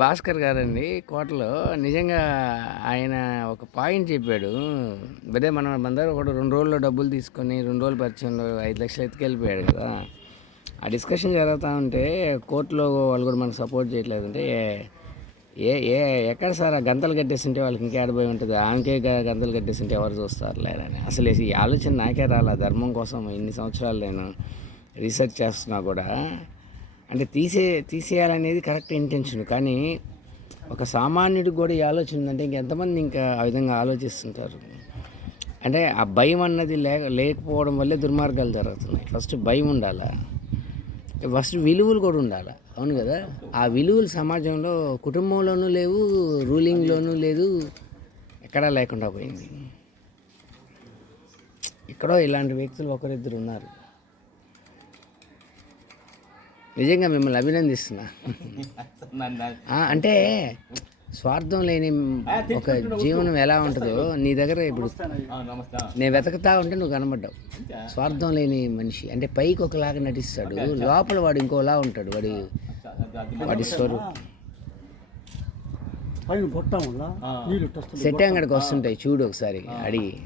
భాస్కర్ గారండి కోటలో నిజంగా ఆయన ఒక పాయింట్ చెప్పాడు. అదే మన దగ్గర ఒకడు 2 రోజుల్లో డబ్బులు తీసుకొని 2 రోజులు పరిచయంలో 5 లక్షలు ఎత్తుకెళ్ళిపోయాడు కదా. ఆ డిస్కషన్ జరుగుతూ ఉంటే కోర్టులో వాళ్ళు కూడా మనకు సపోర్ట్ చేయట్లేదంటే ఏ ఏ ఎక్కడ సార్ ఆ గంతలు కట్టేస్తుంటే వాళ్ళకి ఇంకా ఏడబోయి ఉంటుంది, ఆమెకే గంతలు కట్టేస్తుంటే ఎవరు చూస్తారు లేరని. అసలు ఈ ఆలోచన నాకే రాలా. ధర్మం కోసం ఇన్ని సంవత్సరాలు నేను రీసెర్చ్ చేస్తున్నా కూడా అంటే తీసేయాలనేది కరెక్ట్ ఇంటెన్షన్. కానీ ఒక సామాన్యుడికి కూడా ఈ ఆలోచన ఉందంటే ఇంకెంతమంది ఇంకా ఆ విధంగా ఆలోచిస్తుంటారు. అంటే ఆ భయం అన్నది లేకపోవడం వల్లే దుర్మార్గాలు జరుగుతున్నాయి. ఫస్ట్ భయం ఉండాలా, ఫస్ట్ విలువలు కూడా ఉండాలి. అవును కదా. ఆ విలువలు సమాజంలో కుటుంబంలోనూ లేవు, రూలింగ్లోనూ లేదు, ఎక్కడా లేకుండా పోయింది. ఎక్కడో ఇలాంటి వ్యక్తులు ఒకరిద్దరు ఉన్నారు. నిజంగా మిమ్మల్ని అభినందిస్తున్నా. అంటే స్వార్థం లేని ఒక జీవనం ఎలా ఉంటుందో నీ దగ్గర ఇప్పుడు నేను వెతకుతా ఉంటే నువ్వు కనబడ్డావు. స్వార్థం లేని మనిషి అంటే పైకి ఒకలాగా నటిస్తాడు, లోపల వాడు ఇంకోలా ఉంటాడు. వాడి స్వరూపం సెట్ అంగడికి వస్తుంటాయి చూడు ఒకసారి అడిగి.